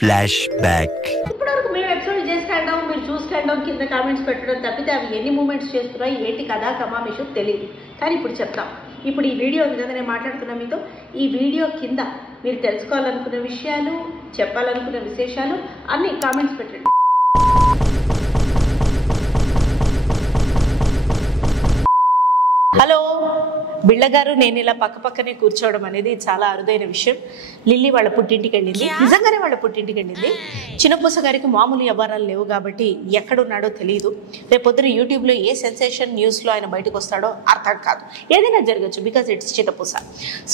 Flash back. ఇప్పటివరకు మేము episode చేస్తాం, మీరు చూస్తాం, కింద కామెంట్స్ పెట్టడం తప్పితే అవి ఎన్ని మూమెంట్స్ చేస్తున్నాయి ఏంటి కదా కమామేషు తెలియదు. కానీ ఇప్పుడు చెప్తాం. ఇప్పుడు ఈ వీడియో నిజంగా నేను మాట్లాడుతున్నా మీతో. ఈ వీడియో కింద మీరు తెలుసుకోవాలనుకున్న విషయాలు, చెప్పాలనుకున్న విశేషాలు అన్ని కామెంట్స్ పెట్టండి. హలో బిళ్ళగారు, నేను ఇలా పక్కనే కూర్చోవడం అనేది చాలా అరుదైన విషయం. లిల్లీ వాళ్ళ పుట్టింటికి వెళ్ళింది, నిజంగానే వాళ్ళ పుట్టింటికి వెళ్ళింది. చిన్నపూస గారికి మామూలు వ్యవహారాలు లేవు కాబట్టి ఎక్కడున్నాడో తెలియదు. రేపొద్దున యూట్యూబ్లో ఏ సెన్సేషన్ న్యూస్లో ఆయన బయటకు వస్తాడో అర్థం కాదు. ఏదైనా జరగచ్చు, బికాజ్ ఇట్స్ చిన్నపూస.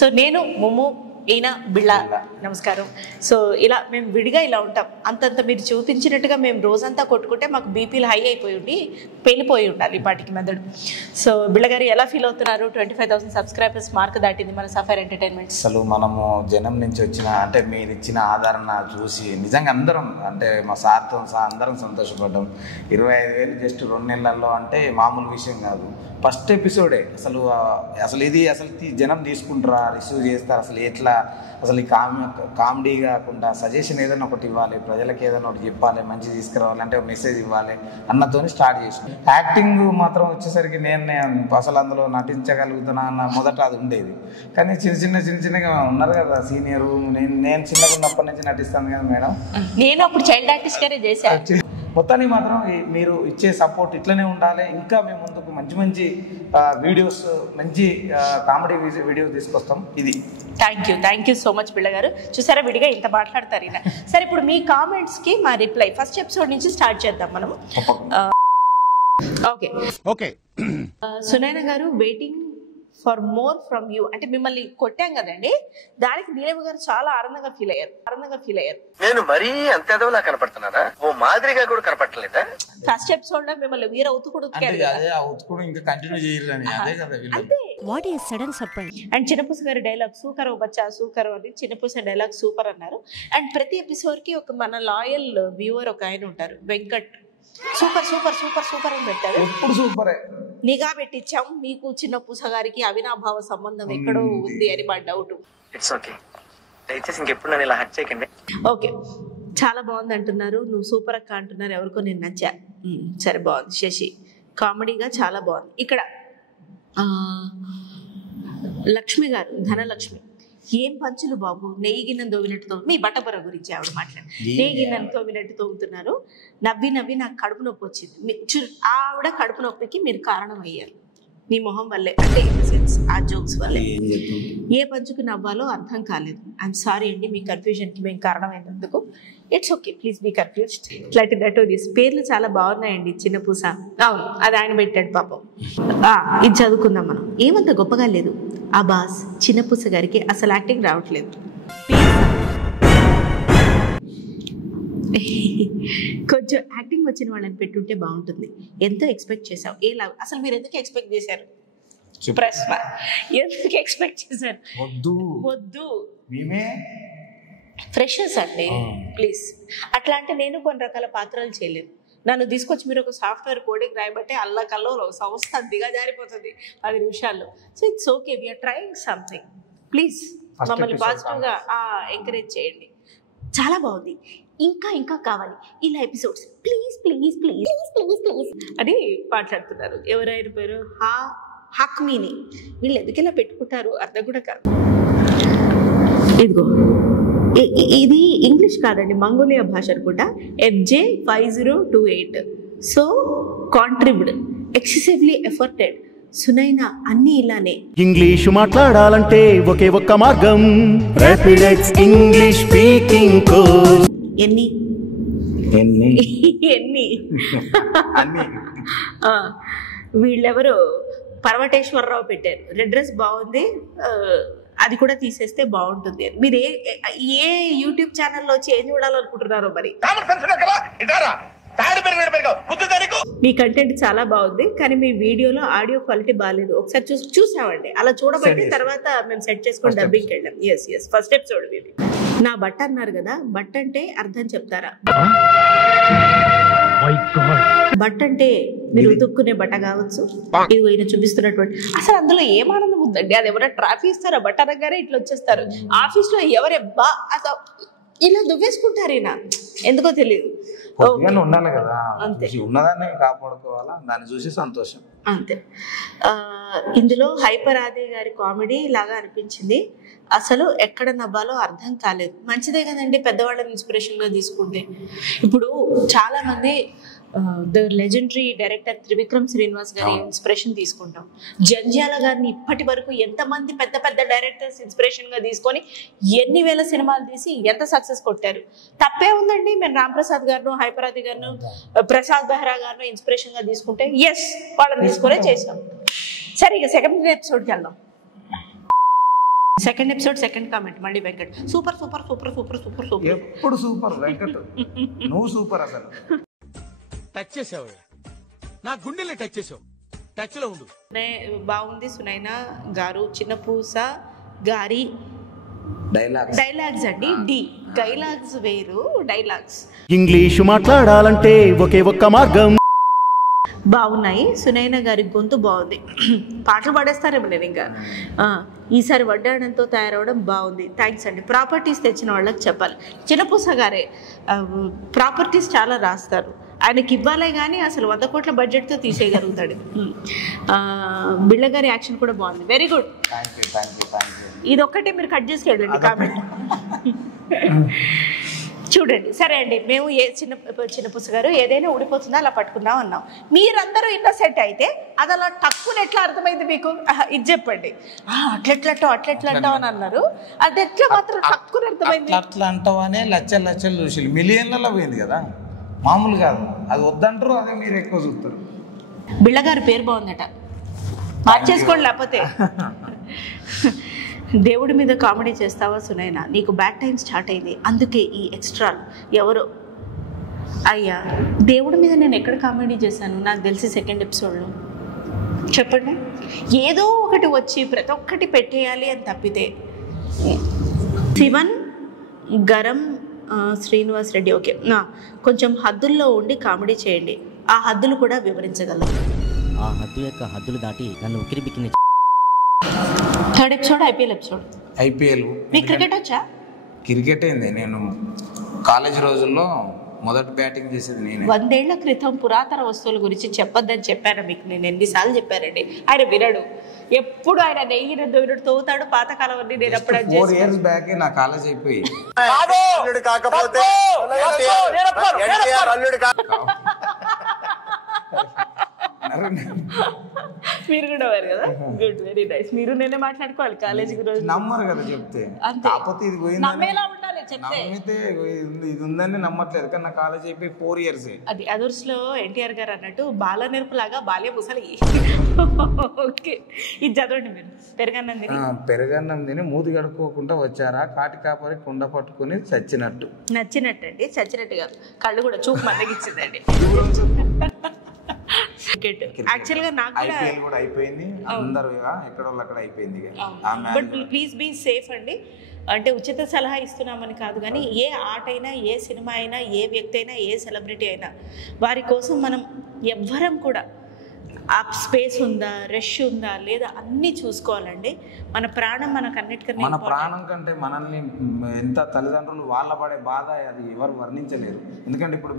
సో నేను ముమ్ము, ఈయన బిళ్ళ, నమస్కారం. సో ఇలా మేము విడిగా ఇలా ఉంటాం. అంతంత మీరు చూపించినట్టుగా మేము రోజంతా కొట్టుకుంటే మాకు బీపీలు హై అయిపోయి ఉండి పేలిపోయి ఉండాలి ఇప్పటికి మెదడు. సో బిళ్ళగారు ఎలా ఫీల్ అవుతున్నారు? 25,000 సబ్స్క్రైబర్స్ మార్క్ దాటింది మన సఫైర్ ఎంటర్టైన్మెంట్. అసలు మనము జనం నుంచి వచ్చిన అంటే మీరు ఇచ్చిన ఆదరణ చూసి నిజంగా అందరం అంటే మా సార్తో సహా అందరం సంతోషపడ్డాం. 25,000 జస్ట్ 2 నెలల్లో అంటే మామూలు విషయం కాదు. ఫస్ట్ ఎపిసోడే అసలు ఇది జనం తీసుకుంటారా, రిసీవ్ చేస్తారు, అసలు ఎట్లా, అసలు ఈ కామెడీ కాకుండా సజెషన్ ఏదైనా ఒకటి ఇవ్వాలి, ప్రజలకు ఏదైనా ఒకటి చెప్పాలి, మంచి తీసుకురావాలి అంటే మెసేజ్ ఇవ్వాలి అన్నతోని స్టార్ట్ చేసాం. యాక్టింగ్ మాత్రం వచ్చేసరికి నేను అసలు అందులో నటించగలుగుతున్నా అన్న మొదట అది ఉండేది. కానీ చిన్నగా ఉన్నారు కదా సీనియర్, నేను చిన్నగా ఉన్నప్పటి నుంచి నటిస్తాను కదా మేడం. నేను అప్పుడు చైల్డ్ ఆర్టిస్ట్ గానే చేశాను. మొత్తానికి మాత్రం మీరు ఇచ్చే సపోర్ట్ ఇట్లనే ఉండాలి. ఇంకా మేము ముందుకు మంచి వీడియోస్, మంచి కామెడీ వీడియోస్ తీసుకొస్తాం. ఇది థ్యాంక్ యూ సో మచ్ బిళ్ళగారు. చూసారా విడిగా ఇంత మాట్లాడతారు ఈయన. సరే, ఇప్పుడు మీ కామెంట్స్ కి మా రిప్లై ఫస్ట్ ఎపిసోడ్ నుంచి స్టార్ట్ చేద్దాం మనం. ఓకే సునైన గారు, waiting for more from you అంటే మిమ్మల్ని కొట్టాం కదండి, దానికి నీలమ్మ గారు చాలా ఆనందంగా ఫీల్ అయ్యారు. నేను మరీ అంత ఎదవలా కనపడుతున్నానా? ఓ మాదిరిగా కూడా కనపడలేదా? ఫస్ట్ ఎపిసోడ్ లో మిమ్మల్ని వీర ఉతుకుడు ఇంకా కంటిన్యూ చేయాలని అదే కదా. What is sudden surprise. And Chinnapusa గారి డైలాగ్ సూకర్ బచ్చా సూకర్ అని, చిన్నపూస డైలాగ్ సూపర్ అన్నారు. అండ్ ప్రతి ఎపిసోడ్ కి ఒక మన లాయల్ వ్యూవర్ ఒక ఆయన ఉంటారు, Venkat. Super super super super అని పెట్టారు. ఎప్పుడు సూపరే. నిఘా పెట్టించాం, మీకు చిన్నపూస గారికి అవినాభావ సంబంధం ఎక్కడో ఉంది అని మా డౌట్. ఇట్స్ ఓకే, దయచేసి ఇంకెప్పుడు నన్ను ఇలా హర్ట్ చేయకండి. ఓకే, చాలా బాగుంది అంటున్నారు. నువ్వు సూపర్ అక్క అంటున్నారు. ఎవరికో నేను నచ్చా. సరే, బాగుంది. శశి కామెడీగా చాలా బాగుంది. ఇక్కడ లక్ష్మి గారు, ధనలక్ష్మి, ఏం పంచులు బాబు, నెయ్యి గిన్నె తోమినట్టు మీ బట్టబొర గురించి ఆవిడ మాట్లాడు. నెయ్యి గిన్నెను తోమినట్టు తోముతున్నారు. నవ్వి నాకు కడుపు నొప్పి వచ్చింది. ఆవిడ కడుపు నొప్పికి మీరు కారణం అయ్యారు, మీ మొహం వల్లే, అంటే ఇన్ ద సెన్స్ ఆ జోక్స్ వల్లే. ఏ పంచుకు నవ్వాలో అర్థం కాలేదు. ఐఎమ్ సారీ అండి, మీ కన్ఫ్యూజన్కి మేము కారణమైనందుకు. It's okay, please be confused. ఇట్లాంటి దట్ పేర్లు చాలా బాగున్నాయండి. చిన్నపూస, అవును, అది ఆయన పెట్టాడు పాపం. ఇది చదువుకుందాం మనం. ఏమంత గొప్పగా లేదు. ఆ బాస్ చిన్నపూస గారికి అసలు యాక్టింగ్ రావట్లేదు. కొంచెం యాక్టింగ్ వచ్చిన వాళ్ళని పెట్టుంటే బాగుంటుంది. ఎంతో ఎక్స్పెక్ట్ చేసావు. అసలు మీరు ఎందుకు ఎక్స్పెక్ట్ చేశారు? ప్రశ్న, ఎందుకు ఎక్స్పెక్ట్ చేశారు? వద్దు, ఫ్రెషర్స్ అండి, ప్లీజ్. అట్లా అంటే నేను కొన్ని రకాల పాత్రలు చేయలేను. నన్ను తీసుకొచ్చి మీరు ఒక సాఫ్ట్వేర్ కోడింగ్ రాయబట్టే అల్లకల్లో సంస్థ దిగజారిపోతుంది 10 నిమిషాల్లో. So it's okay, we are trying something. Please మమ్మల్ని పాజిటివ్గా ఎంకరేజ్ చేయండి. చాలా బాగుంది, ఇంకా కావాలి ఇలా episodes, please please please please please అని మాట్లాడుతున్నారు. ఎవరైనా పేరు హక్మీని. వీళ్ళు ఎందుకు ఇలా పెట్టుకుంటారు అర్థం కూడా కాదు. ఇదిగో, ఇది ఇంగ్లీష్ కాదండి, మంగోలియా భాష అనుకుంటా. FJ5028. So contribute, excessively efforted. Sunaina అన్ని ఇలానే. ఇంగ్లీష్ మాట్లాడాలంటే ఒకే ఒక్క మార్గం, ర్యాపిడెక్స్ ఇంగ్లీష్ స్పీకింగ్ కోర్స్. ఎన్ని వీళ్ళెవరు పర్వటేశ్వరరావు పెట్టారు. రెడ్ డ్రెస్ బాగుంది, అది కూడా తీసేస్తే బాగుంటుంది. మీరు ఏ యూట్యూబ్ ఛానల్లో చేంజ్ చూడాలనుకుంటున్నారో మరి. మీ కంటెంట్ చాలా బాగుంది, కానీ మీ వీడియోలో ఆడియో క్వాలిటీ బాగాలేదు. ఒకసారి చూసామండి, అలా చూడబట్టి తర్వాత మేము సెట్ చేసుకొని డబ్బింగ్కి వెళ్ళాం. ఎస్ ఫస్ట్ ఎపిసోడ్ ఇది. నా బట్ట అన్నారు కదా, బట్ట అంటే అర్థం చెప్తారా? బట్ట అంటే మీరు ఉతుక్కునే బట్ట కావచ్చు. ఇది ఈయన చూపిస్తున్నటువంటి, అసలు అందులో ఏం ఆనందం ఉందండి? అది ఎవరైనా ట్రాఫీ ఇస్తారా? బట్ట అనగానే ఇట్లా వచ్చేస్తారు. ఆఫీస్ లో ఎవరెబ్బా అసలు ఇలా దువ్వేసుకుంటారు ఈయన, ఎందుకో తెలియదు. ఉండాలి కదా, అంతే. ఉన్నదాన్ని కాపాడుకోవాలా, దాన్ని చూసి సంతోషం అంతే. ఇందులో హైపర్ ఆది గారి కామెడీ లాగా అనిపించింది, అసలు ఎక్కడ నవ్వాలో అర్థం కాలేదు. మంచిదే కదండి పెద్దవాళ్ళని ఇన్స్పిరేషన్గా తీసుకుంటే. ఇప్పుడు చాలా మంది the legendary director Trivikram Srinivas గారి ఇన్స్పిరేషన్ తీసుకుంటాం. జంధ్యాల గారిని ఇప్పటి వరకు ఎంతమంది పెద్ద పెద్ద డైరెక్టర్స్ ఇన్స్పిరేషన్గా తీసుకొని ఎన్ని వేల సినిమాలు తీసి ఎంత సక్సెస్ కొట్టారు. తప్పే ఉందండి మేము రామ్ ప్రసాద్ గారిను, హైపరాది గారిను, ప్రసాద్ బెహ్రా గారిను ఇన్స్పిరేషన్గా తీసుకుంటే ఎస్ వాళ్ళని తీసుకునే చేసాం. సరే ఇక సెకండ్ ఎపిసోడ్కి వెళ్దాం. సెకండ్ ఎపిసోడ్ సెకండ్ కామెంట్ మళ్ళీ Venkat super super super super super super. ఎప్పుడు సూపర్ వెంకట్, నువ్వు సూపర్. అసలు టచ్ చేసావు, నా గుండెల్ని టచ్ చేసావు, టచ్ లో ఉండు. బాగుంది సునైనా గారు. చిన్న పూస గారి డైలాగ్స్ అండి. డైలాగ్స్ వేరు, డైలాగ్స్ ఇంగ్లీషు మాట్లాడాలంటే ఒకే ఒక్క మార్గం. బాగున్నాయి. సునైనా గారి గొంతు బాగుంది. పాటలు పాడేస్తారేమో నేను ఇంకా. ఈసారి వడ్డాడంతో తయారవడం బాగుంది, థ్యాంక్స్ అండి. ప్రాపర్టీస్ తెచ్చిన వాళ్ళకి చెప్పాలి. చిన్నపూస గారే ప్రాపర్టీస్ చాలా రాస్తారు, ఆయనకి ఇవ్వాలే కానీ అసలు 100 కోట్ల బడ్జెట్తో తీసేయగలుగుతాడు. బిళ్ళగారి యాక్షన్ కూడా బాగుంది, వెరీ గుడ్. ఇది ఒక్కటే మీరు కట్ చేసుకెళ్ళండి కామెంట్. చూడండి. సరే అండి, మేము చిన్న పుస్తగారు ఏదైనా ఊడిపోతుందా అలా పట్టుకుందాం అన్నాం. మీరందరూ ఇన్నోసెంట్ అయితే అది అలా తక్కువ ఎట్లా అర్థమైంది మీకు? ఇది చెప్పండి. అట్లెట్లంటావు అని అన్నారు, అది ఎట్లా మాత్రం తక్కువ అర్థమైంది? అట్లా అంటావనే లక్షలు చూసి మిలియన్లలో పోయింది కదా, మామూలు కాదు. అది వద్దంటారు, అదే మీరు ఎక్కువ చూస్తారు. బిళ్ళగారి పేరు బాగుందట, మార్చేసుకోండి లేకపోతే. దేవుడి మీద కామెడీ చేస్తావా సునైనా? నీకు బ్యాడ్ టైం స్టార్ట్ అయింది, అందుకే ఈ ఎక్స్ట్రా. ఎవరో అయ్యా, దేవుడి మీద నేను ఎక్కడ కామెడీ చేశాను? నాకు తెలిసి సెకండ్ ఎపిసోడ్లో చెప్పండి. ఏదో ఒకటి వచ్చి ప్రతి ఒక్కటి పెట్టేయాలి అని తప్పితే. శివన్ గరం శ్రీనివాస్ రెడ్డి, ఓకే. కొంచెం హద్దుల్లో ఉండి కామెడీ చేయండి, ఆ హద్దులు కూడా వివరించగలరు. ఆ హద్దు యొక్క హద్దులు దాటి నన్ను ఉకిరి బిక్కిని. Third episode IPL episode. IPL మీకు క్రికెట్ వచ్చా? క్రికెట్ ఏంది, నేను కాలేజ్ రోజుల్లో మొదటి బ్యాటింగ్ చేసేది నేను. 100 ఏళ్ల క్రితం పురాతన వస్తువుల గురించి చెప్పొద్దని చెప్పాను మీకు నేను ఎన్నిసార్లు చెప్పానండి. ఆయన వినడు, ఎప్పుడు ఆయన నెయ్యిన దొవినట్టు తోగుతాడు. పాతకాలం అన్ని నేను అప్పుడు 4 years బ్యాక్ నా కాలేజ్ అయిపోయి మీరు కూడా వారు కదా. Good, very nice. మీరు నేనే మాట్లాడుకోవాలి కాలేజీకి రోజు. నమ్మరు కదా చెప్తే, కాకపోతే ఇది పోయింది నమ్మేలా ఉండాలి చెప్తే. నమ్మితే ఇది ఉందని నమ్మట్లేదు, కానీ నా కాలేజ్ అయిపోయి 4 years. అది అదుర్స్లో ఎన్టీఆర్ గారు అన్నట్టు బాల నేర్పులాగా బాల్య ముసలి. ఓకే, ఇది చదవండి మీరు. పెరగన్నం తిని మూతి కడుక్కోకుండా వచ్చారా, కాటి కాపరి కుండ పట్టుకుని చచ్చినట్టు. నచ్చినట్టు అండి, చచ్చినట్టు కాదు, కళ్ళు కూడా చూపు మందగిచ్చిందండి. యాక్చువల్గా నాకు ఐపీఎల్ కూడా అయిపోయింది, అందరూ ఎక్కడ అక్కడ అయిపోయింది. బట్ ప్లీజ్ బీ సేఫ్ అండి. అంటే ఉచిత సలహా ఇస్తున్నామని కాదు, కానీ ఏ ఆట అయినా, ఏ సినిమా అయినా, ఏ వ్యక్తి అయినా, ఏ సెలబ్రిటీ అయినా, వారి కోసం మనం ఎవ్వరం కూడా ఆ స్పేస్ ఉందా, రష్ ఉందా లేదా అన్నీ చూసుకోవాలండి. మన ప్రాణం మనకన్నిటికన్నా, మన ప్రాణం కంటే మనల్ని ఎంత తల్లిదండ్రులు వాళ్ళ పడే బాధ అది ఎవరు వర్ణించలేరు. ఎందుకంటే ఇప్పుడు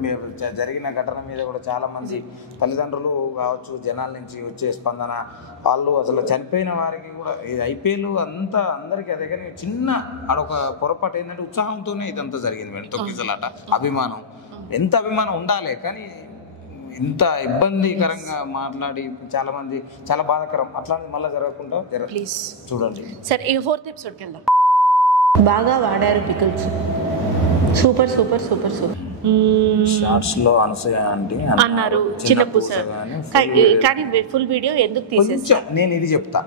జరిగిన ఘటన మీద కూడా చాలా మంది తల్లిదండ్రులు కావచ్చు, జనాల నుంచి వచ్చే స్పందన, వాళ్ళు అసలు చనిపోయిన వారికి కూడా ఐపీఎల్ అంతా అందరికీ అదే. కానీ చిన్న అదొక పొరపాటు ఏంటంటే ఉత్సాహంతోనే ఇదంతా జరిగింది మేడం. తొక్కిసలాట, అభిమానం, ఎంత అభిమానం ఉండాలి, కానీ ఇంత ఇబ్బందికరంగా మాట్లాడి చాలా మంది చాలా బాధాకరం. అట్లాంటి మళ్ళీ జరగకుండా ప్లీజ్ చూడండి. సరే, ఇక 4th ఎపిసోడ్కి వెళ్దాం. బాగా వాడారు pickles, super super super super. Shorts లో అనసూయ ఆంటీ అన్నారు, చిన్న పూస. కానీ ఫుల్ వీడియో ఎందుకు తీసేసా? నేను ఇది చెప్తా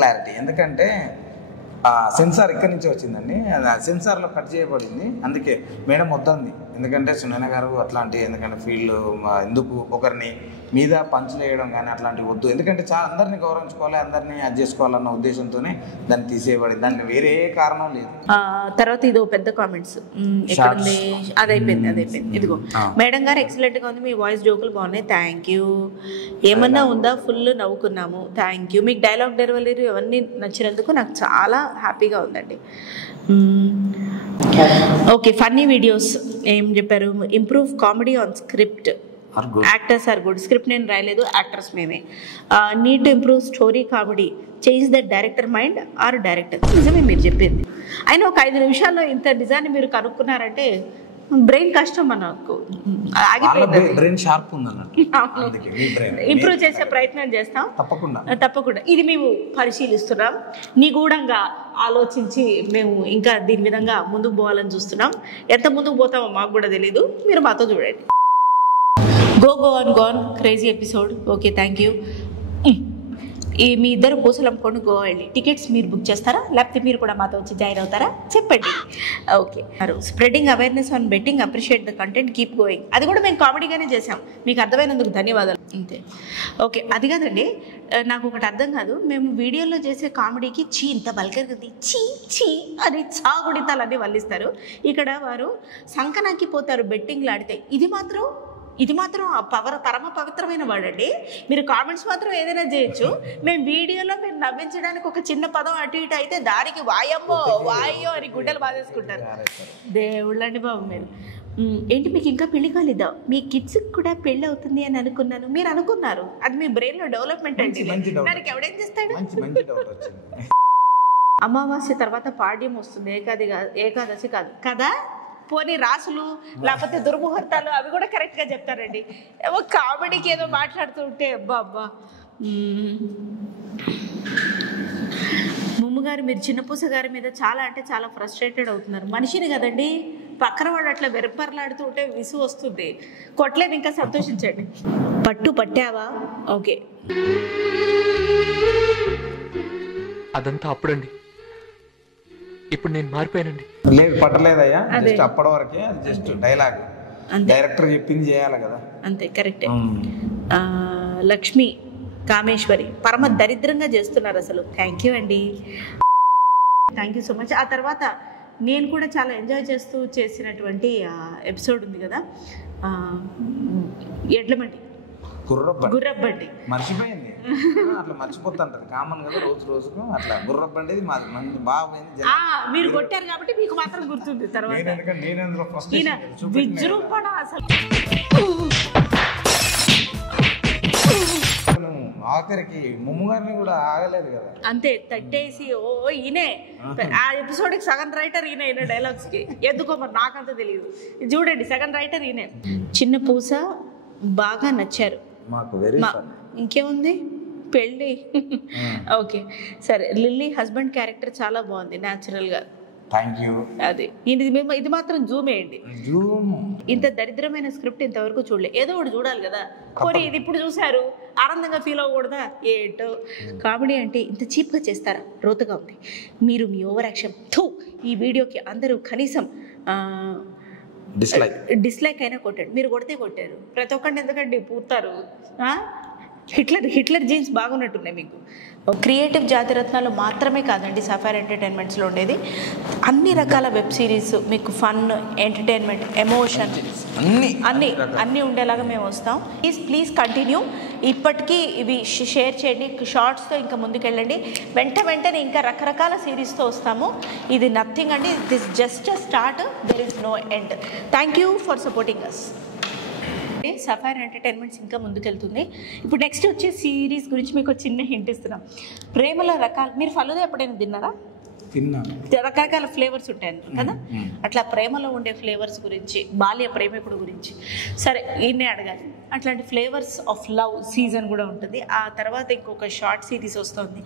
క్లారిటీ. ఎందుకంటే సెన్సార్ ఇక్కడి నుంచి వచ్చిందండి, అది సెన్సార్లో కట్ చేయబడింది, అందుకే మేడం వద్దంది. ఎందుకంటే సునైనా గారు అట్లాంటి, ఎందుకంటే ఫీల్డ్ ఎందుకు ఒకరిని మీద పంచులు వేయడం కానీ అట్లాంటివి వద్దు. ఎందుకంటే చాలా అందరినీ గౌరవించుకోవాలి, అందరినీ అది చేసుకోవాలన్న ఉద్దేశంతోనే దాన్ని తీసేయబడింది, దాన్ని వేరే ఏ కారణం లేదు. తర్వాత ఇదో పెద్ద కామెంట్స్ ఎక్కడుంది, అదైపోయింది. ఇదిగో మేడం గారు ఎక్సలెంట్ గా ఉంది, మీ వాయిస్ జోకులు బాగున్నాయి, థ్యాంక్ యూ. ఏమన్నా ఉందా? ఫుల్ నవ్వుకున్నాము, థ్యాంక్ యూ. మీకు డైలాగ్ డెలివరీ అవన్నీ నచ్చినందుకు నాకు చాలా హ్యాపీగా ఉందండి. ఓకే, ఫన్నీ వీడియోస్ ఏం చెప్పారు? Improve comedy on script, actors are good. Script నేను రాయలేదు, యాక్టర్స్ మేమే. Need to improve story comedy, change the director mind or director. నిజమే మీరు చెప్పింది. అయినా ఒక 5 నిమిషాల్లో ఇంత నిజాన్ని మీరు కనుక్కున్నారంటే బ్రెయిన్ కష్టం మనకు, బ్రెయిన్ షార్ప్ ఉందన్నట్టు. ఇంప్రూవ్ చేసే ప్రయత్నం చేస్తాం తప్పకుండా. ఇది మేము పరిశీలిస్తున్నాం, నిగూఢంగా ఆలోచించి మేము ఇంకా దీని విధంగా ముందుకు పోవాలని చూస్తున్నాం. ఎంత ముందుకు పోతామో మాకు కూడా తెలీదు, మీరు మాతో చూడండి. Go on crazy episode. Okay, thank you. మీ ఇద్దరు పూసలు అమ్ముకొని గోవా వెళ్ళి టికెట్స్ మీరు బుక్ చేస్తారా, లేకపోతే మీరు కూడా మాతో వచ్చి జాయిన్ అవుతారా చెప్పండి. Okay, spreading awareness on betting, appreciate the content, keep going. అది కూడా మేము కామెడీగానే చేసాం, మీకు అర్థమైనందుకు ధన్యవాదాలు. అంతే. ఓకే, అది కాదండి, నాకు ఒకటి అర్థం కాదు. మేము వీడియోలో చేసే కామెడీకి చీ ఇంత బల్కర్ది చీ అని చాగుడితాలన్నీ వల్లిస్తారు. ఇక్కడ వారు సంకనాకిపోతారు బెట్టింగ్లు ఆడితే. ఇది మాత్రం పరమ పవిత్రమైన వాడండి. మీరు కామెంట్స్ మాత్రం ఏదైనా చేయొచ్చు, మేము వీడియోలో మీరు నవ్వించడానికి ఒక చిన్న పదం అటు ఇటు అయితే దానికి వాయో అని గుడ్డలు బాధేసుకుంటారు. దేవుళ్ళండి బాబు మీరు. ఏంటి మీకు ఇంకా పెళ్లి కాలేదా? మీ కిడ్స్కి కూడా పెళ్ళి అవుతుంది అని అనుకున్నాను. మీరు అనుకున్నారు, అది మీ బ్రెయిన్లో డెవలప్మెంట్ అండి. దానికి ఎవడేం చేస్తాడు? అమావాస్య తర్వాత పాడ్యం వస్తుంది, ఏకాదశి కాదు కదా. పోనీ రాసులు లేకపోతే దుర్ముహూర్తాలు అవి కూడా కరెక్ట్గా చెప్తారండి. ఏమో కామెడీకి ఏదో మాట్లాడుతుంటే అబ్బా. ముమ్ముగారు, మీరు చిన్నపూస గారి మీద చాలా అంటే చాలా ఫ్రస్ట్రేటెడ్ అవుతున్నారు. మనిషిని కదండి, పక్కన వాడు అట్లా వెరపర్లాడుతూ ఉంటే విసుగు వస్తుంది. కొట్టలేదు, ఇంకా సంతోషించండి. పట్టావా? ఓకే, అదంతా అప్పుడండి, ఇప్పుడు నేను మారిపోయానండి. లేదు, పట్టలేదయ్యా, జస్ట్ అప్పటి వరకే. అది జస్ట్ డైలాగ్, డైరెక్టర్ చెప్పింది చేయాలి కదా. అంతే, కరెక్టే. లక్ష్మి కామేశ్వరి, పరమ దరిద్రంగా చేస్తున్నారు అసలు. థ్యాంక్ యూ అండి, థ్యాంక్ యూ సో మచ్. ఆ తర్వాత నేను కూడా చాలా ఎంజాయ్ చేస్తూ చేసినటువంటి ఎపిసోడ్ ఉంది కదా, ఎడ్లమండి గుర్రబండి. మర్చిపోయింది, అట్లా మర్చిపోతుంటది కామన్ కదా, రోజుకు అట్లా గుర్రబండి బాగా మీరు కొట్టారు కాబట్టి మీకు మాత్రం గుర్తుంది. తర్వాత విజృంభణ అసలు ఆఖరికి ముమ్ముగారిని కూడా ఆగలేదు కదా. అంతే, తట్టేసి ఈయనే ఆ ఎపిసోడ్కి సగం రైటర్ ఈయన డైలాగ్స్ కి. ఎందుకో మరి నాకంత తెలియదు. చూడండి, సగం రైటర్ ఈయనే. చిన్న పూస బాగా నచ్చారు మాకు. ఇంకేముంది, పెళ్ళి. ఓకే, సరే. లిల్లీ హస్బెండ్ క్యారెక్టర్ చాలా బాగుంది, న్యాచురల్గా. Thank you. అది ఇది మాత్రం జూమ్ వేయండి. ఇంత దరిద్రమైన స్క్రిప్ట్ ఇంతవరకు చూడలే. ఏదో ఒకటి చూడాలి కదా. పోనీ ఇది ఇప్పుడు చూసారు, ఆనందంగా ఫీల్ అవ్వకూడదా? ఏటో కామెడీ అంటే ఇంత చీప్గా చేస్తారా? రోతగా ఉంది. మీరు మీ ఓవర్ యాక్షన్ ఈ వీడియోకి అందరూ కనీసం డిస్లైక్ అయినా కొట్టాడు. మీరు కొట్టారు. ప్రతి ఒక్కరిని ఎందుకండి పూతారు? హిట్లర్ జీన్స్ బాగున్నట్టున్నాయి మీకు. క్రియేటివ్ జాతిరత్నాలు మాత్రమే కాదండి సఫైర్ ఎంటర్టైన్మెంట్స్లో ఉండేది. అన్ని రకాల వెబ్ సిరీస్ మీకు ఫన్, ఎంటర్టైన్మెంట్, ఎమోషన్ అన్నీ ఉండేలాగా మేము వస్తాం. Please continue. ఇప్పటికీ ఇవి షేర్ చేయండి, షార్ట్స్తో ఇంకా ముందుకెళ్ళండి. వెంటనే ఇంకా రకరకాల సిరీస్తో వస్తాము. ఇది నథింగ్ అండి, this just a start, there is no end. Thank you for supporting us. Sapphire entertainments ఇంకా ముందుకెళ్తుంది. ఇప్పుడు నెక్స్ట్ వచ్చే సిరీస్ గురించి మీకు చిన్న హింట్ ఇస్తున్నాం. ప్రేమల రకాలు. మీరు ఫలుదా ఎప్పుడైనా తిన్నారా? రకరకాల ఫ్లేవర్స్ ఉంటాయి కదా, అట్లా ప్రేమలో ఉండే ఫ్లేవర్స్ గురించి, బాల్య ప్రేమికుడు గురించి. సరే, ఈయన్నే అడగాలి. అట్లాంటి ఫ్లేవర్స్ ఆఫ్ లవ్ సీజన్ కూడా ఉంటుంది. ఆ తర్వాత ఇంకొక షార్ట్ సిరీస్ వస్తుంది.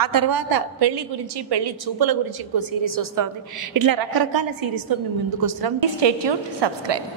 ఆ తర్వాత పెళ్లి గురించి, పెళ్లి చూపుల గురించి ఇంకో సిరీస్ వస్తుంది. ఇట్లా రకరకాల సిరీస్తో మేము ముందుకు వస్తున్నాం. Stay tuned, subscribe.